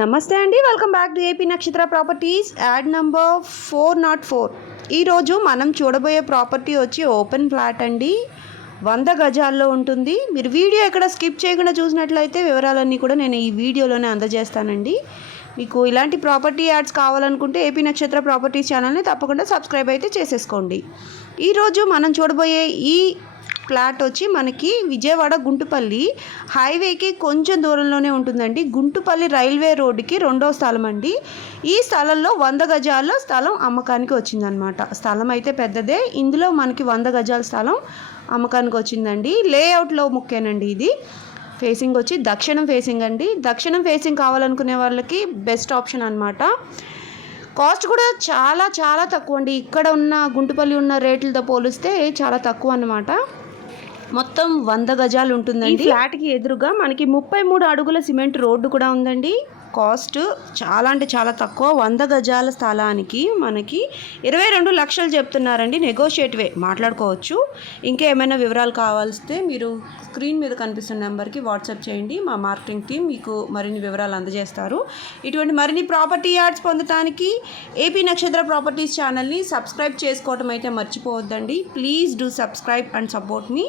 నమస్తే అండి, welcome back to AP Nakshatra properties. Add number 404. ఈరోజు మనం చూడబోయే ప్రాపర్టీ వచ్చి ఓపెన్ ఫ్లాట్ అండి. 100 గజాల్లో ఉంటుంది. మీరు వీడియో ఎక్కడ స్కిప్ చేయకుండా చూసినట్లయితే వివరాలన్నీ కూడా నేను ఈ వీడియోలోనే అందజేస్తానండి. మీకు ఇలాంటి ప్రాపర్టీ యాడ్స్ కావాలనుకుంటే ఏపీ నక్షత్ర ప్రాపర్టీస్ ఛానల్ని తప్పకుండా సబ్స్క్రైబ్ అయితే చేసేసుకోండి. ఈరోజు మనం చూడబోయే ఈ ఫ్లాట్ వచ్చి మనకి విజయవాడ గుంటుపల్లి హైవేకి కొంచెం దూరంలోనే ఉంటుందండి. గుంటుపల్లి రైల్వే రోడ్డుకి 2వ స్థలం అండి. ఈ స్థలంలో 100 గజాల స్థలం అమ్మకానికి వచ్చిందనమాట. స్థలం అయితే పెద్దదే. ఇందులో మనకి 100 గజాల స్థలం అమ్మకానికి వచ్చిందండి. లేఅవుట్లో ముఖ్యనండి. ఇది ఫేసింగ్ వచ్చి దక్షిణం ఫేసింగ్ అండి. దక్షిణం ఫేసింగ్ కావాలనుకునే వాళ్ళకి బెస్ట్ ఆప్షన్ అనమాట. కాస్ట్ కూడా చాలా చాలా తక్కువ అండి. ఇక్కడ ఉన్న గుంటుపల్లి ఉన్న రేట్లతో పోలిస్తే చాలా తక్కువ అన్నమాట. మొత్తం 100 గజాలు ఉంటుందండి. ఈ ఫ్లాట్కి ఎదురుగా మనకి 33 అడుగుల సిమెంట్ రోడ్డు కూడా ఉందండి. కాస్ట్ చాలా అంటే చాలా తక్కువ. 100 గజాల స్థలానికి మనకి 22 లక్షలు చెప్తున్నారండి. నెగోషియేటివే, మాట్లాడుకోవచ్చు. ఇంకా ఏమైనా వివరాలు కావాల్స్తే మీరు స్క్రీన్ మీద కనిపిస్తున్న నెంబర్కి వాట్సాప్ చేయండి. మా మార్కెటింగ్ టీం మీకు మరిన్ని వివరాలు అందజేస్తారు. ఇటువంటి మరిన్ని ప్రాపర్టీ యాడ్స్ పొందడానికి ఏపీ నక్షత్ర ప్రాపర్టీస్ ఛానల్ని సబ్స్క్రైబ్ చేసుకోవటం అయితే మర్చిపోవద్దండి. Please do subscribe and support me.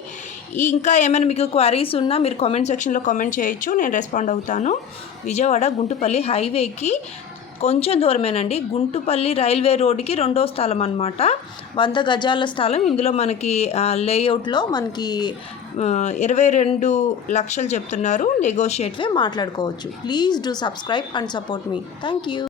ఇంకా ఏమైనా మీకు క్వరీస్ ఉన్నా మీరు కామెంట్ సెక్షన్లో కామెంట్ చేయొచ్చు, నేను రెస్పాండ్ అవుతాను. విజయవాడ గుంటుపల్లి హైవేకి కొంచెం దూరమేనండి. గుంటుపల్లి రైల్వే రోడ్డుకి 2వ స్థలం అనమాట. 100 గజాల స్థలం. ఇందులో మనకి లేఅవుట్లో మనకి 22 లక్షలు చెప్తున్నారు. నెగోషియేటివే, మాట్లాడుకోవచ్చు. Please do subscribe and support me. Thank you.